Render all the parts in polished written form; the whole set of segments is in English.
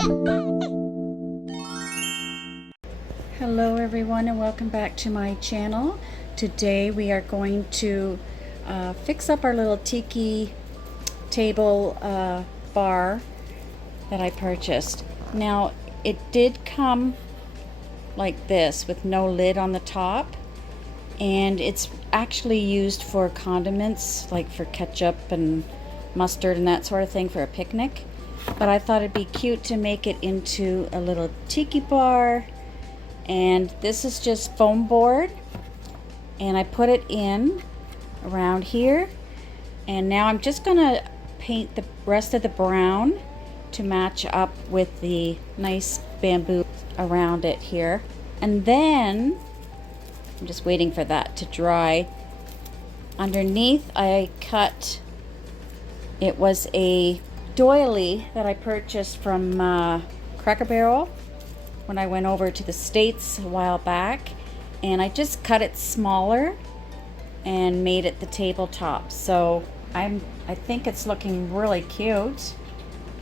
Hello everyone and welcome back to my channel. Today we are going to fix up our little tiki table bar that I purchased. Now it did come like this with no lid on the top, and it's actually used for condiments like for ketchup and mustard and that sort of thing for a picnic. But I thought it'd be cute to make it into a little tiki bar. And this is just foam board, and I put it in around here, and now I'm just gonna paint the rest of the brown to match up with the nice bamboo around it here. And then I'm just waiting for that to dry. Underneath I cut, it was a doily that I purchased from Cracker Barrel when I went over to the States a while back, and I just cut it smaller and made it the tabletop. So I think it's looking really cute,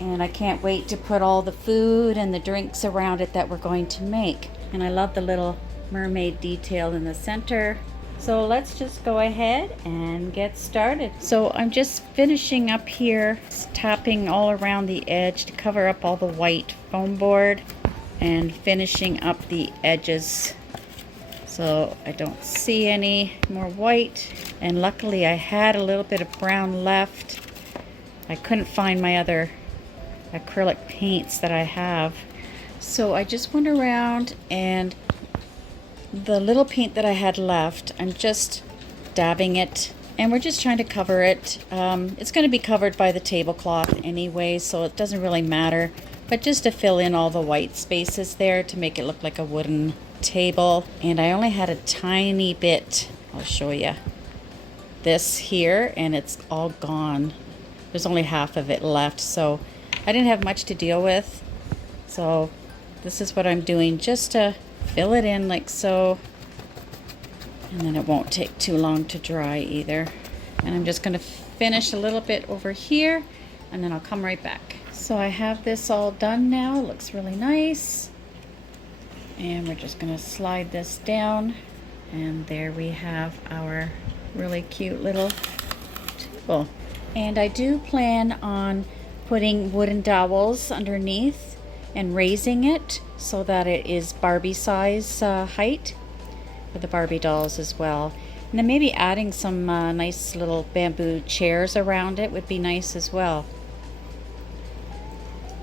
and I can't wait to put all the food and the drinks around it that we're going to make. And I love the little mermaid detail in the center. So let's just go ahead and get started. So I'm just finishing up here, tapping all around the edge to cover up all the white foam board, and finishing up the edges so I don't see any more white. And luckily I had a little bit of brown left. I couldn't find my other acrylic paints that I have, so I just went around, and the little paint that I had left, I'm just dabbing it, and we're just trying to cover it. It's going to be covered by the tablecloth anyway, so it doesn't really matter. But just to fill in all the white spaces there to make it look like a wooden table. And I only had a tiny bit, I'll show you, this here, and it's all gone. There's only half of it left, so I didn't have much to deal with. So this is what I'm doing, just to fill it in like so. And then it won't take too long to dry either. And I'm just going to finish a little bit over here, and then I'll come right back. So I have this all done now. It looks really nice. And we're just going to slide this down. And there we have our really cute little table. And I do plan on putting wooden dowels underneath and raising it so that it is Barbie size height for the Barbie dolls as well. And then maybe adding some nice little bamboo chairs around it would be nice as well.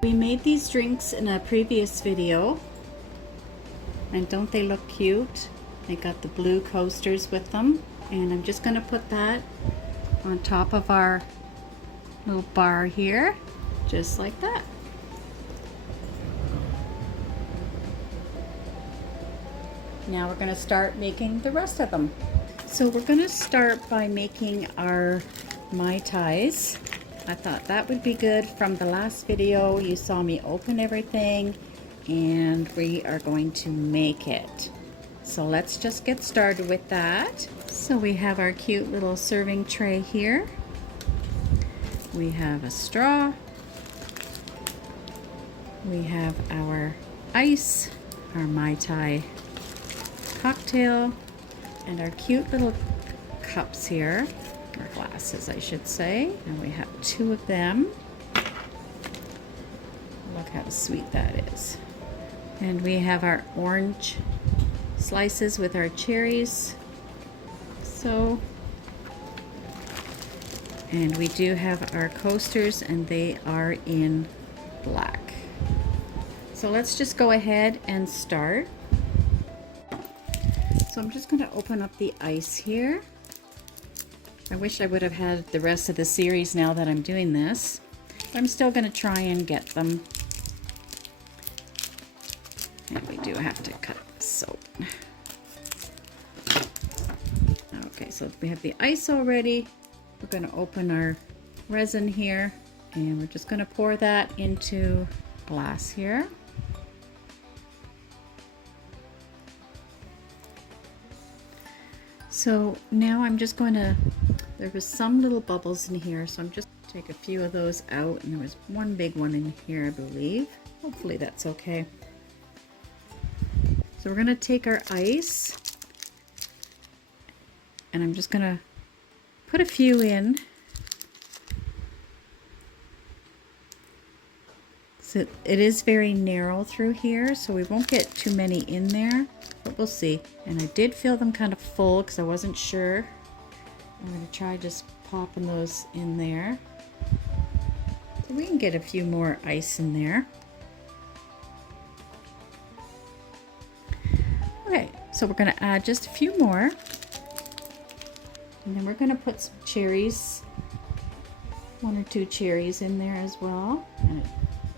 We made these drinks in a previous video, and don't they look cute? They got the blue coasters with them, and I'm just going to put that on top of our little bar here, just like that. Now we're going to start making the rest of them. So we're going to start by making our Mai Tais. I thought that would be good. From the last video you saw me open everything, and we are going to make it. So let's just get started with that. So we have our cute little serving tray here. We have a straw. We have our ice, our Mai Tai cocktail, and our cute little cups here, or glasses I should say, and we have 2 of them. Look how sweet that is. And we have our orange slices with our cherries. So, and we do have our coasters, and they are in black. So let's just go ahead and start. So I'm just going to open up the ice here. I wish I would have had the rest of the series now that I'm doing this, but I'm still going to try and get them. And we do have to cut this open. Okay, so we have the ice already. We're going to open our resin here, and we're just going to pour that into glass here. So now I'm just going to, there was some little bubbles in here, so I'm just take a few of those out, and there was one big one in here, I believe. Hopefully that's okay. So we're gonna take our ice, and I'm just gonna put a few in. So it is very narrow through here, so we won't get too many in there, but we'll see. And I did feel them kind of full because I wasn't sure. I'm going to try just popping those in there. So we can get a few more ice in there. Okay, so we're going to add just a few more. And then we're going to put some cherries, 1 or 2 cherries in there as well. And it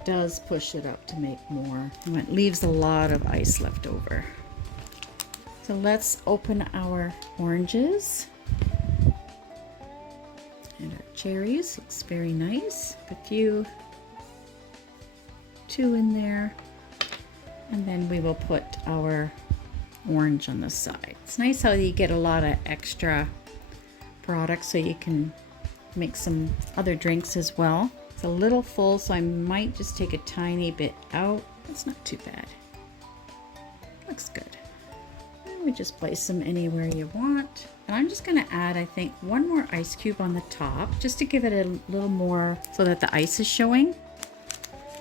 does push it up to make more, and it leaves a lot of ice left over. So let's open our oranges and our cherries. Looks very nice. A few, 2 in there, and then we will put our orange on the side. It's nice how you get a lot of extra products so you can make some other drinks as well. It's a little full, so I might just take a tiny bit out. It's not too bad. Looks good. And we just place them anywhere you want. And I'm just gonna add, I think, 1 more ice cube on the top, just to give it a little more so that the ice is showing.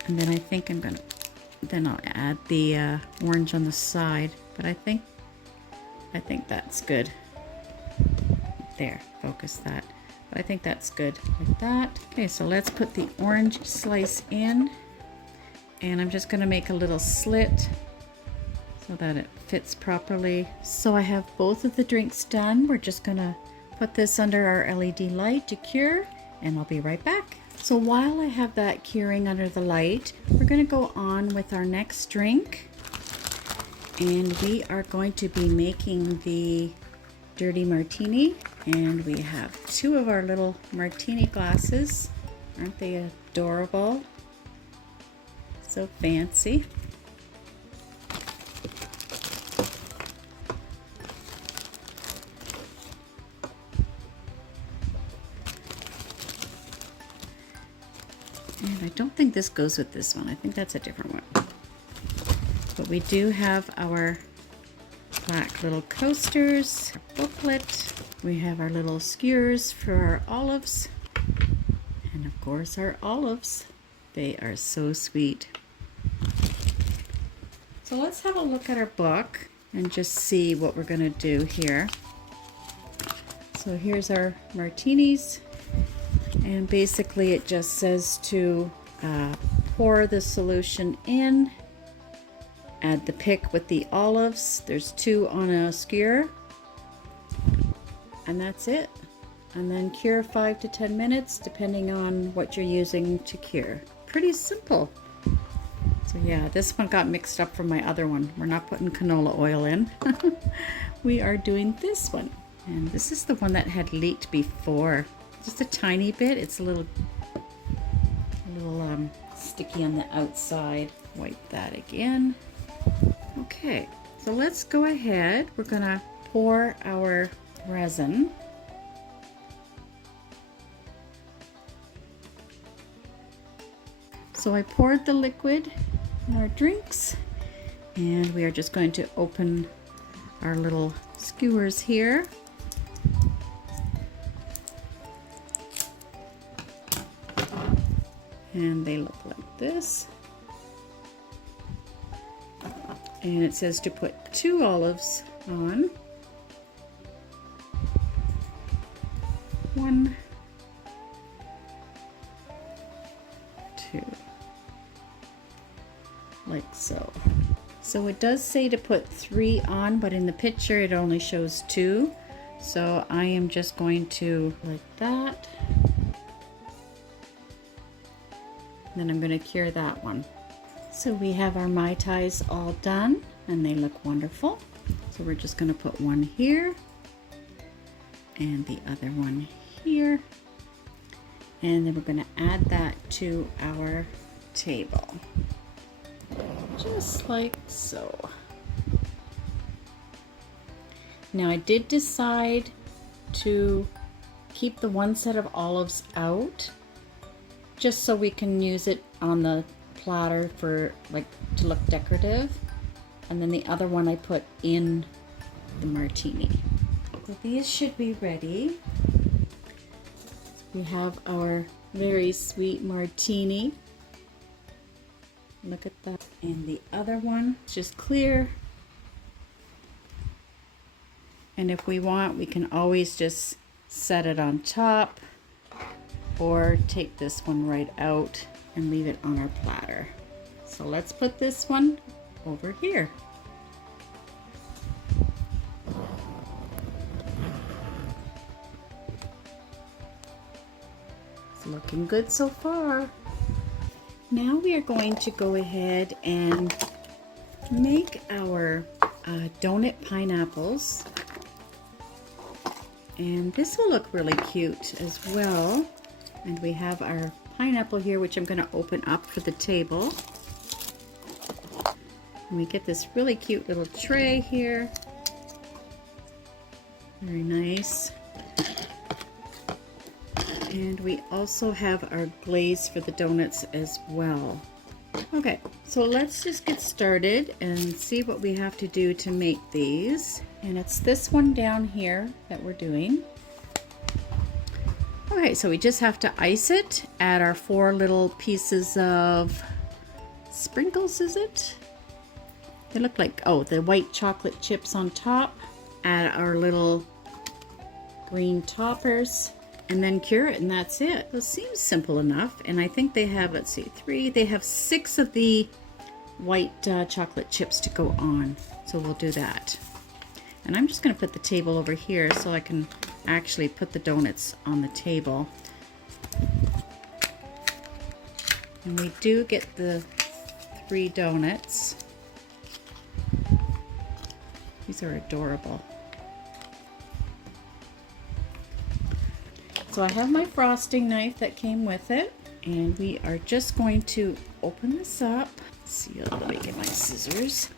And then I think then I'll add the orange on the side. But I think that's good. There, focus that. I think that's good like that. Okay, so let's put the orange slice in, and I'm just gonna make a little slit so that it fits properly. So I have both of the drinks done. We're just gonna put this under our LED light to cure, and I'll be right back. So while I have that curing under the light, we're gonna go on with our next drink, and we are going to be making the Dirty Martini. And we have 2 of our little martini glasses. Aren't they adorable? So fancy. And I don't think this goes with this one. I think that's a different one. But we do have our black little coasters, our booklet. We have our little skewers for our olives. And of course our olives. They are so sweet. So let's have a look at our book and just see what we're gonna do here. So here's our martinis. And basically it just says to pour the solution in, add the pick with the olives. There's 2 on a skewer, and that's it. And then cure 5 to 10 minutes depending on what you're using to cure. Pretty simple. So yeah, this one got mixed up from my other one. We're not putting canola oil in. We are doing this one. And this is the one that had leaked before. Just a tiny bit. It's a little sticky on the outside. Wipe that again. Okay, so let's go ahead. We're gonna pour our resin. So I poured the liquid in our drinks, and we are just going to open our little skewers here. And they look like this. And it says to put 2 olives on. 1, 2, like so. So it does say to put 3 on, but in the picture it only shows 2. So I am just going to like that. Then I'm going to cure that one. So we have our Mai Tais all done, and they look wonderful. So we're just going to put one here and the other one here, and then we're going to add that to our table, just like so. Now I did decide to keep the one set of olives out, just so we can use it on the platter for like to look decorative. And then the other one I put in the martini. So these should be ready. We have our very sweet martini. Look at that. And the other one, it's just clear. And if we want, we can always just set it on top or take this one right out and leave it on our platter. So let's put this one over here. It's looking good so far. Now we are going to go ahead and make our donut pineapples. And this will look really cute as well. And we have our pineapple here, which I'm going to open up for the table. And we get this really cute little tray here. Very nice. And we also have our glaze for the donuts as well. Okay, so let's just get started and see what we have to do to make these. And it's this one down here that we're doing. Okay, so we just have to ice it, add our 4 little pieces of sprinkles, is it? They look like, oh, the white chocolate chips on top. Add our little green toppers and then cure it, and that's it. It seems simple enough. And I think they have, let's see, they have 6 of the white chocolate chips to go on. So we'll do that. And I'm just going to put the table over here so I can actually put the donuts on the table. And we do get the 3 donuts. These are adorable. So I have my frosting knife that came with it, and we are just going to open this up. Let's see, let me get my scissors.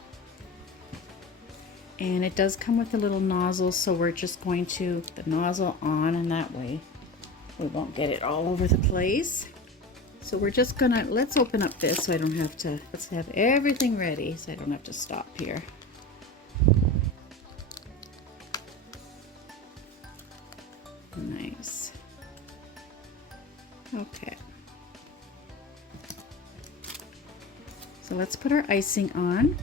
And it does come with a little nozzle, so we're just going to put the nozzle on, and that way we won't get it all over the place. So we're just gonna, let's open up this so I don't have to, let's have everything ready so I don't have to stop here. Nice. Okay. So let's put our icing on.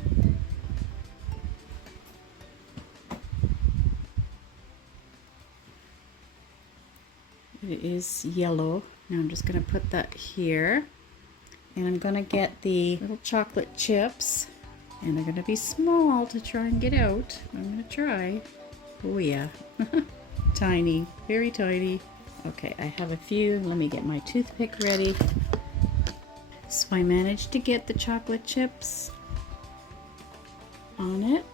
It is yellow. Now I'm just going to put that here. And I'm going to get the little chocolate chips. And they're going to be small to try and get out. I'm going to try. Oh yeah. Tiny. Very tiny. Okay, I have a few. Let me get my toothpick ready. So I managed to get the chocolate chips on it.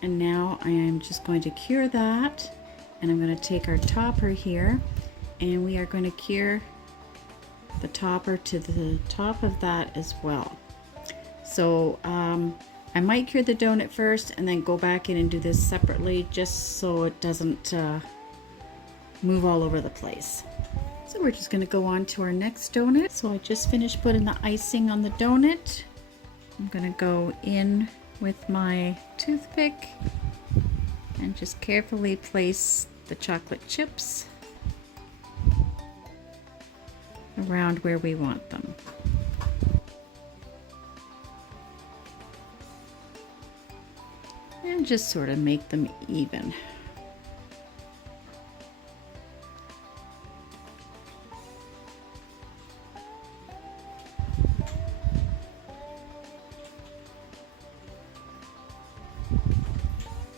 And now I am just going to cure that. And I'm going to take our topper here. And we are going to cure the topper to the top of that as well. So I might cure the donut first and then go back in and do this separately just so it doesn't move all over the place. So we're just going to go on to our next donut. So I just finished putting the icing on the donut. I'm going to go in with my toothpick and just carefully place the chocolate chips around where we want them. And just sort of make them even.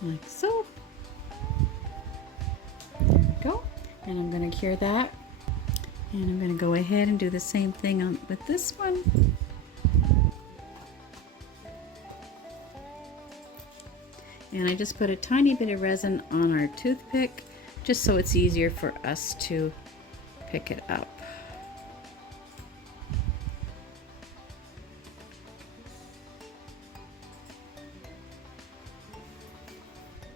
Like so. There we go. And I'm going to cure that. And I'm going to go ahead and do the same thing with this one. And I just put a tiny bit of resin on our toothpick just so it's easier for us to pick it up.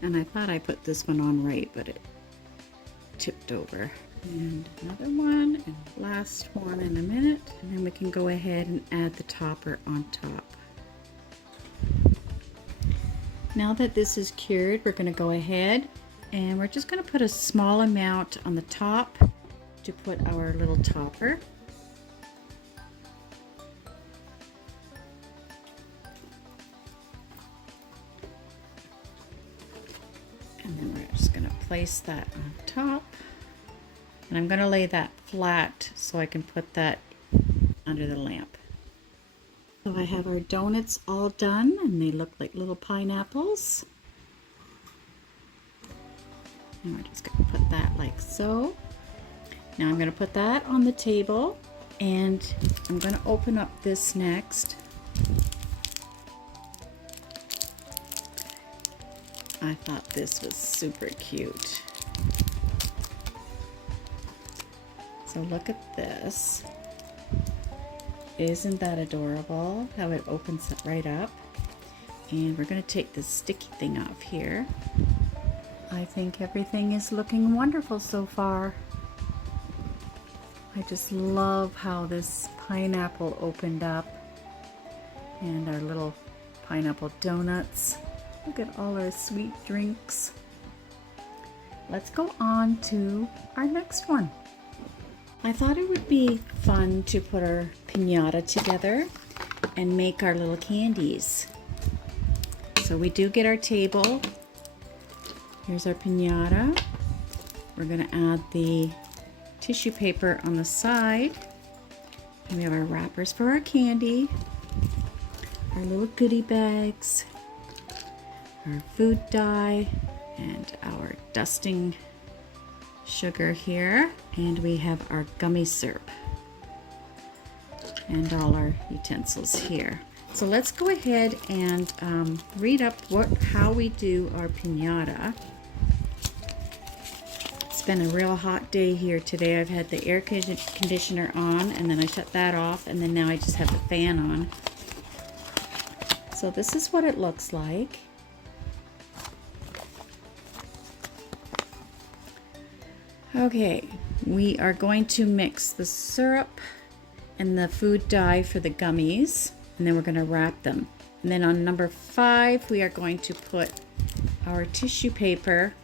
And I thought I put this one on right, but it tipped over. And another one, and last one in a minute. And then we can go ahead and add the topper on top. Now that this is cured, we're going to go ahead and we're just going to put a small amount on the top to put our little topper. And then we're just going to place that on top. And I'm going to lay that flat so I can put that under the lamp. So I have our donuts all done and they look like little pineapples. And we're just going to put that like so. Now I'm going to put that on the table and I'm going to open up this next. I thought this was super cute. So look at this. Isn't that adorable how it opens it right up? And we're going to take this sticky thing off here. I think everything is looking wonderful so far. I just love how this pineapple opened up and our little pineapple donuts. Look at all our sweet drinks. Let's go on to our next one. I thought it would be fun to put our piñata together and make our little candies. So we do get our table. Here's our piñata. We're going to add the tissue paper on the side. And we have our wrappers for our candy, our little goodie bags, our food dye, and our dusting sugar here, and we have our gummy syrup and all our utensils here. So let's go ahead and read up how we do our piñata. It's been a real hot day here today. I've had the air conditioner on and then I shut that off and then now I just have the fan on. So this is what it looks like. Okay, we are going to mix the syrup and the food dye for the gummies, and then we're going to wrap them. And then on number 5, we are going to put our tissue paper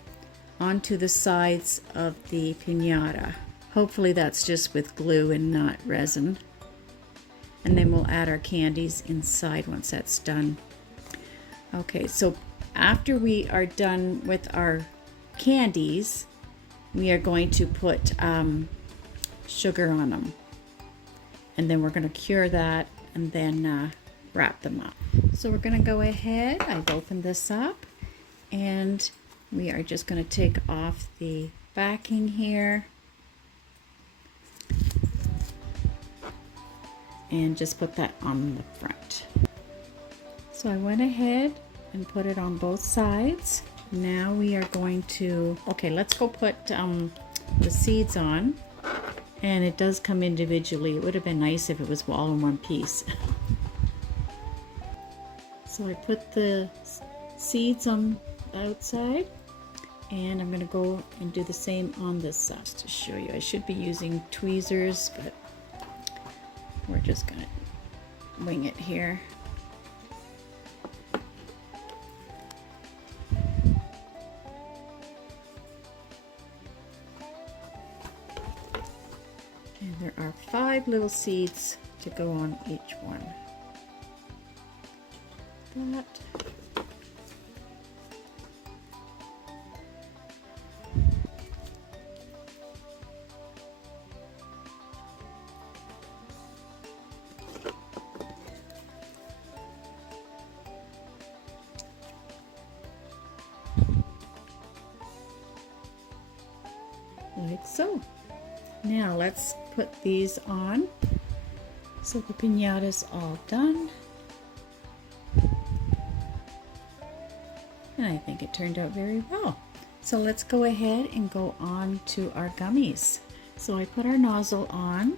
onto the sides of the piñata. Hopefully that's just with glue and not resin. And then we'll add our candies inside once that's done. Okay, so after we are done with our candies, we are going to put sugar on them. And then we're going to cure that and then wrap them up. So we're going to go ahead. I've opened this up and we are just going to take off the backing here and just put that on the front. So I went ahead and put it on both sides. Now we are going to, okay, let's go put the seeds on. And it does come individually. It would have been nice if it was all in one piece. So I put the seeds on the outside and I'm going to go and do the same on this side to show you. I should be using tweezers, but we're just going to wing it here. And there are 5 little seeds to go on each one. That. Like so. Now let's put these on. So the piñata's all done. And I think it turned out very well. So let's go ahead and go on to our gummies. So I put our nozzle on.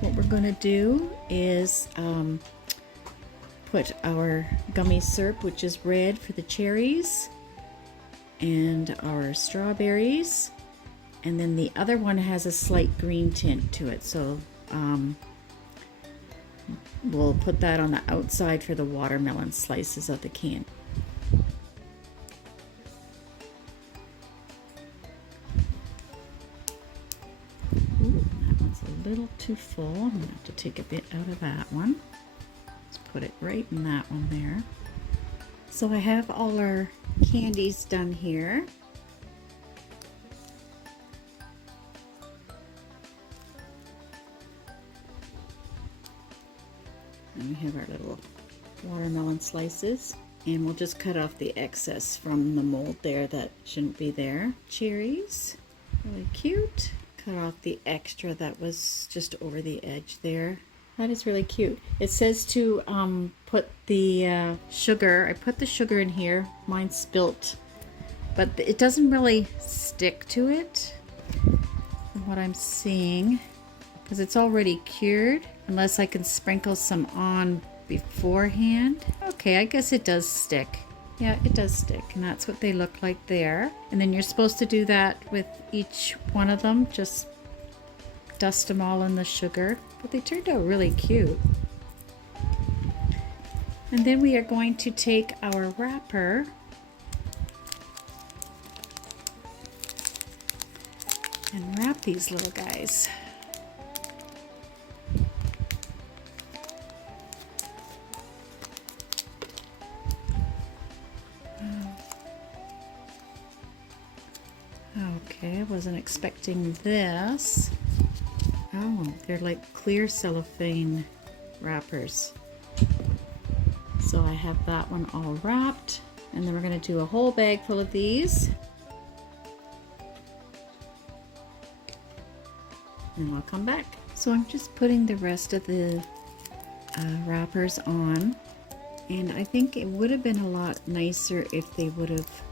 What we're going to do is put our gummy syrup, which is red for the cherries, and our strawberries, And then the other one has a slight green tint to it. So we'll put that on the outside for the watermelon slices of the can. Ooh, that one's a little too full. I'm gonna have to take a bit out of that one. Let's put it right in that one there. So I have all our candies done here. And we have our little watermelon slices. And we'll just cut off the excess from the mold there that shouldn't be there. Cherries, really cute. Cut off the extra that was just over the edge there. That is really cute. It says to put the sugar. I put the sugar in here. Mine spilt, but it doesn't really stick to it from what I'm seeing, because it's already cured, unless I can sprinkle some on beforehand. Okay, I guess it does stick. Yeah, it does stick, and that's what they look like there. And then you're supposed to do that with each one of them. Just dust them all in the sugar. But they turned out really cute. And then we are going to take our wrapper and wrap these little guys. Okay, I wasn't expecting this. Oh, they're like clear cellophane wrappers. So I have that one all wrapped, and then we're going to do a whole bag full of these. And I'll come back. So I'm just putting the rest of the wrappers on, and I think it would have been a lot nicer if they would have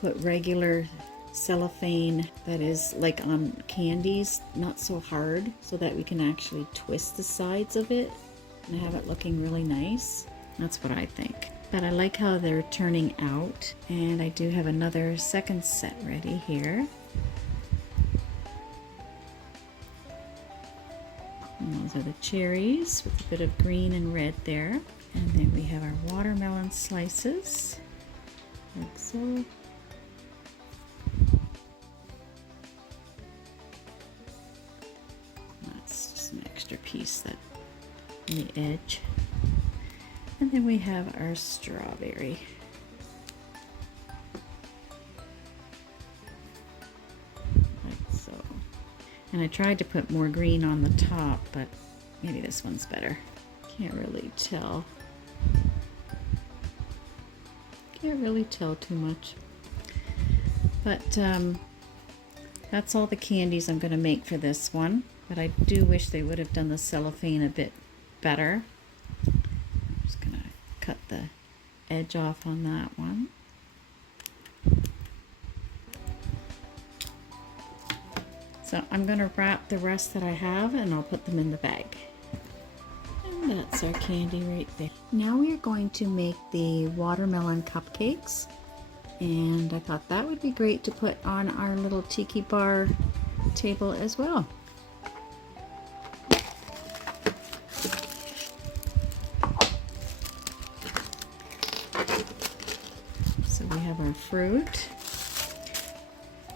put regular cellophane that is like on candies, not so hard, so that we can actually twist the sides of it and have it looking really nice. That's what I think. But I like how they're turning out, and I do have another second set ready here. And those are the cherries with a bit of green and red there. And then we have our watermelon slices, like so. That's just an extra piece that on the edge. And then we have our strawberry. Like so. And I tried to put more green on the top, but maybe this one's better. Can't really tell. Can't really tell too much. But that's all the candies I'm going to make for this one. But I do wish they would have done the cellophane a bit better. I'm just going to cut the edge off on that one. So I'm going to wrap the rest that I have, and I'll put them in the bag. And that's our candy right there. Now we are going to make the watermelon cupcakes. And I thought that would be great to put on our little tiki bar table as well. So we have our fruit.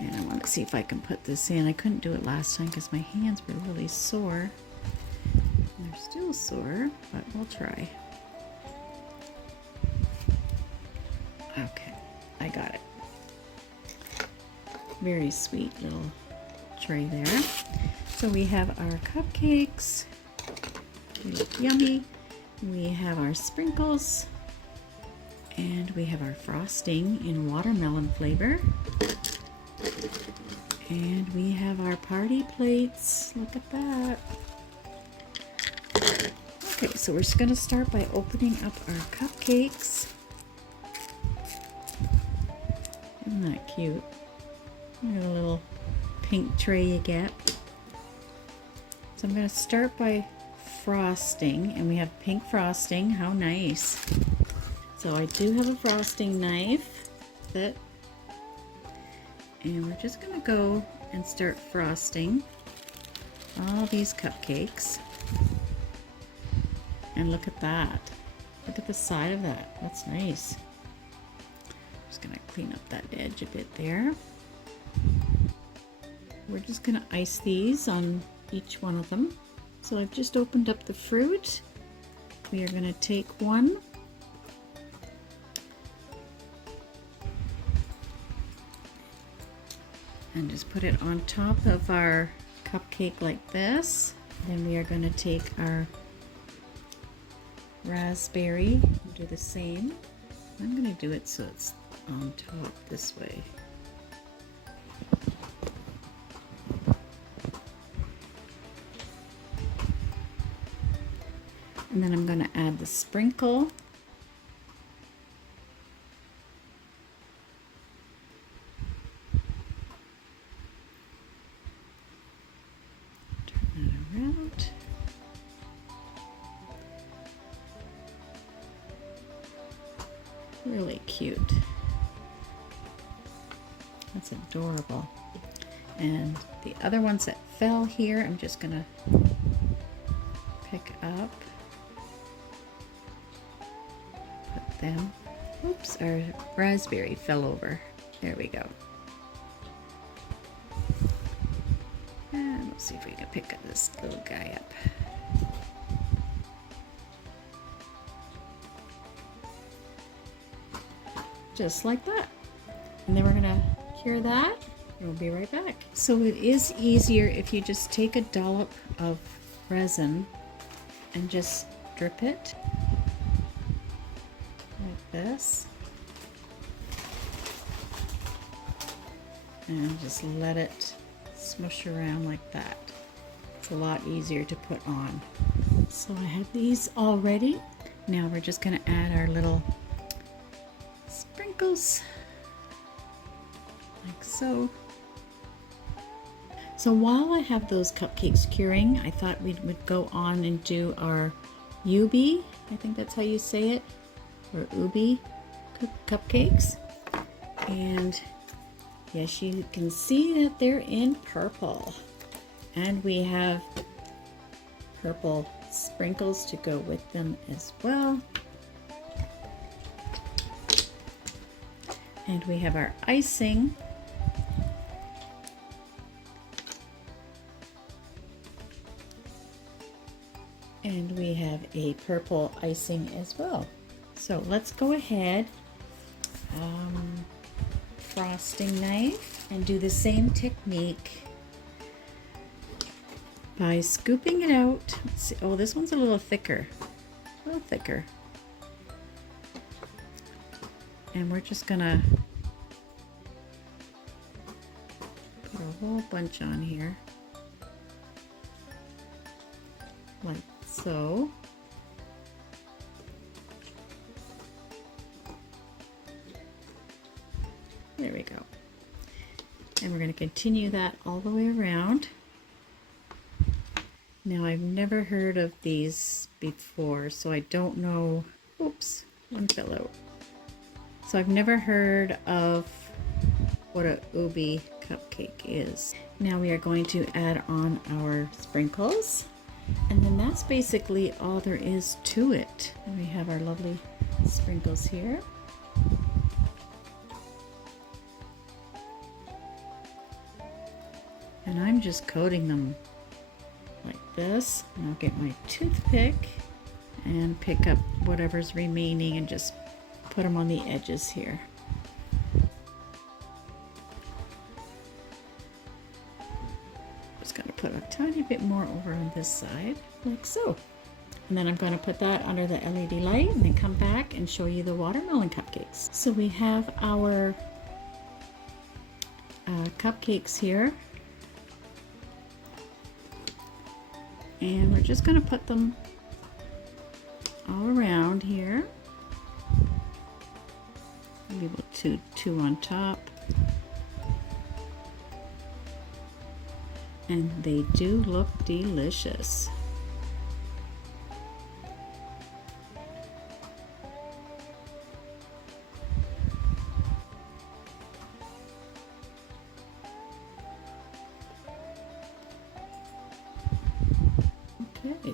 And I want to see if I can put this in. I couldn't do it last time because my hands were really sore. And they're still sore, but we'll try. Okay, I got it. Very sweet little tray there. So we have our cupcakes. They look yummy. We have our sprinkles. And we have our frosting in watermelon flavor. And we have our party plates. Look at that. Okay, so we're just going to start by opening up our cupcakes. Isn't that cute? Look at the little pink tray you get. So I'm going to start by frosting, and we have pink frosting. How nice. So I do have a frosting knife that, And we're just gonna go and start frosting all these cupcakes. And look at that. Look at the side of that. That's nice. Just gonna clean up that edge a bit there. We're just gonna ice these on each one of them. So I've just opened up the fruit. We are gonna take one. And just put it on top of our cupcake like this. Then we are going to take our raspberry and do the same. I'm going to do it so it's on top this way. And then I'm going to add the sprinkle. Around. Really cute. That's adorable. And the other ones that fell here, I'm just gonna pick up, put them. Oops, our raspberry fell over. There we go. And let's see if we can pick up this little guy up. Just like that. And then we're gonna cure that. We'll be right back. So it is easier if you just take a dollop of resin and just drip it like this. And just let it smush around like that. It's a lot easier to put on. So I have these all ready. Now we're just gonna add our little sprinkles like so. So while I have those cupcakes curing, I thought we would go on and do our ubi, I think that's how you say it, or ubi cupcakes. And yes, you can see that they're in purple. And we have purple sprinkles to go with them as well. And we have our icing. And we have a purple icing as well. So let's go ahead, frosting knife, and do the same technique by scooping it out. Let's see. Oh, this one's a little thicker. A little thicker. And we're just gonna put a whole bunch on here. Like so. There we go. And we're going to continue that all the way around. Now I've never heard of these before, so I don't know. Oops, one fell out. So I've never heard of what a ubi cupcake is. Now we are going to add on our sprinkles. And then that's basically all there is to it. And we have our lovely sprinkles here. And I'm just coating them like this. And I'll get my toothpick and pick up whatever's remaining and just put them on the edges here. Just gonna put a tiny bit more over on this side, like so. And then I'm going to put that under the LED light and then come back and show you the watermelon cupcakes. So we have our cupcakes here. And we're just going to put them all around here. Maybe we'll do two on top. And they do look delicious.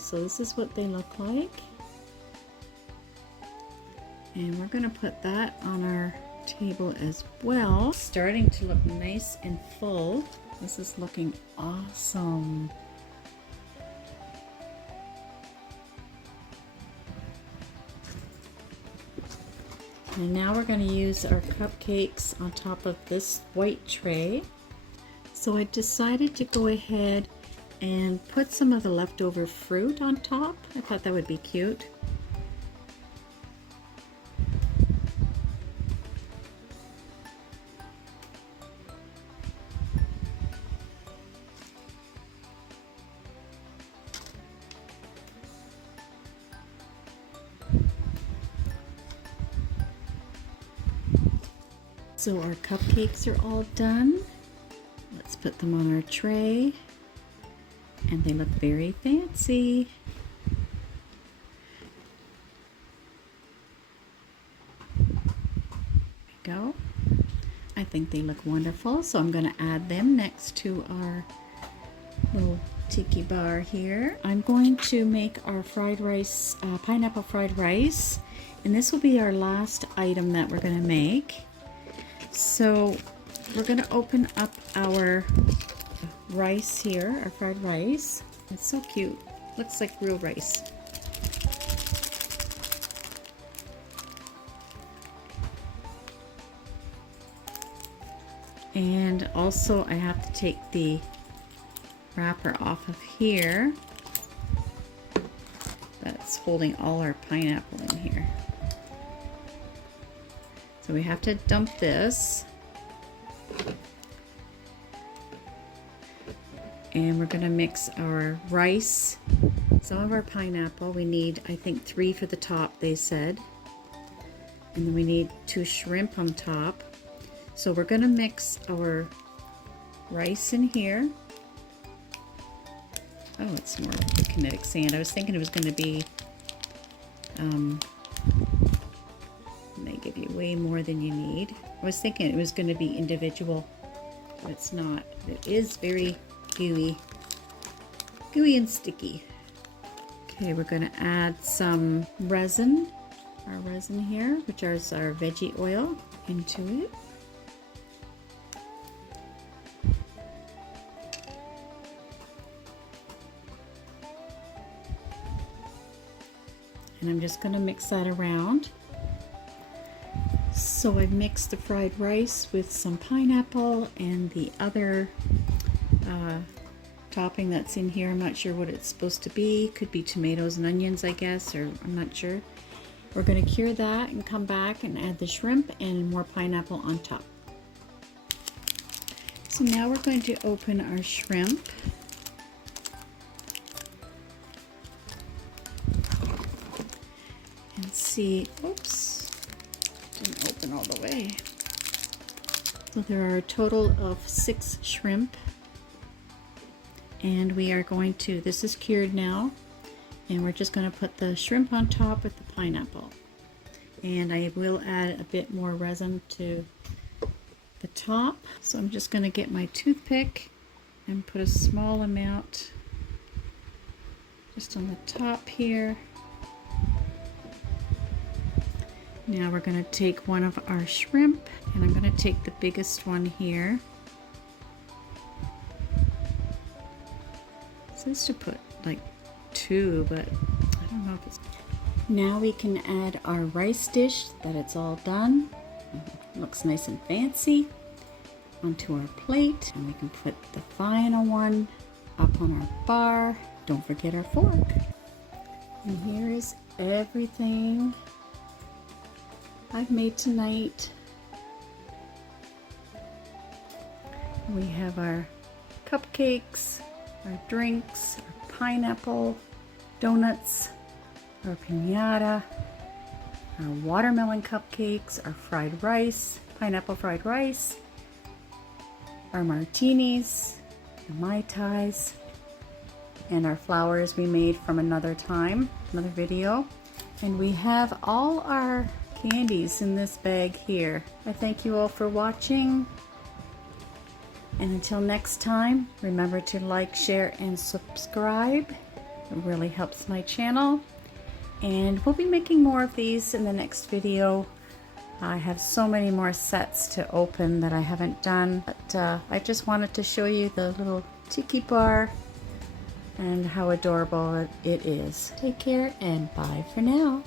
so this is what they look like. And we're going to put that on our table as well. Starting to look nice and full. This is looking awesome. And now we're going to use our cupcakes on top of this white tray. So I decided to go ahead and put some of the leftover fruit on top. I thought that would be cute. So our cupcakes are all done. Let's put them on our tray. And they look very fancy. There we go. I think they look wonderful, so I'm going to add them next to our little tiki bar here. I'm going to make our fried rice, pineapple fried rice, and this will be our last item that we're going to make. So we're going to open up our rice here, our fried rice. It's so cute. Looks like real rice. And also I have to take the wrapper off of here. That's holding all our pineapple in here. So we have to dump this. And we're going to mix our rice, some of our pineapple. We need, I think, 3 for the top, they said. And then we need 2 shrimp on top. So we're going to mix our rice in here. Oh, it's more like the kinetic sand. I was thinking it was going to be, they give you way more than you need. I was thinking it was going to be individual, but it's not. It is very gooey and sticky. Okay, we're going to add some resin, our resin here, which is our veggie oil, into it. And I'm just going to mix that around. So I've mixed the fried rice with some pineapple and the other topping that's in here. I'm not sure what it's supposed to be. Could be tomatoes and onions, I guess, or I'm not sure. We're going to cure that and come back and add the shrimp and more pineapple on top. So now we're going to open our shrimp. And see, oops, didn't open all the way. So there are a total of 6 shrimp. And we are going to, this is cured now, and we're just going to put the shrimp on top with the pineapple. And I will add a bit more resin to the top. So I'm just going to get my toothpick and put a small amount just on the top here. Now we're going to take one of our shrimp, and I'm going to take the biggest one here. It says to put like 2, but I don't know if it's... Now we can add our rice dish that it's all done. It looks nice and fancy onto our plate, and we can put the final one up on our bar. Don't forget our fork. And here is everything I've made tonight. We have our cupcakes, our drinks, our pineapple, donuts, our piñata, our watermelon cupcakes, our fried rice, pineapple fried rice, our martinis, the Mai Tais, and our flowers we made from another time, another video. And we have all our candies in this bag here. I thank you all for watching. And until next time, remember to like, share, and subscribe. It really helps my channel. And we'll be making more of these in the next video. I have so many more sets to open that I haven't done, but I just wanted to show you the little tiki bar and how adorable it is. Take care and bye for now.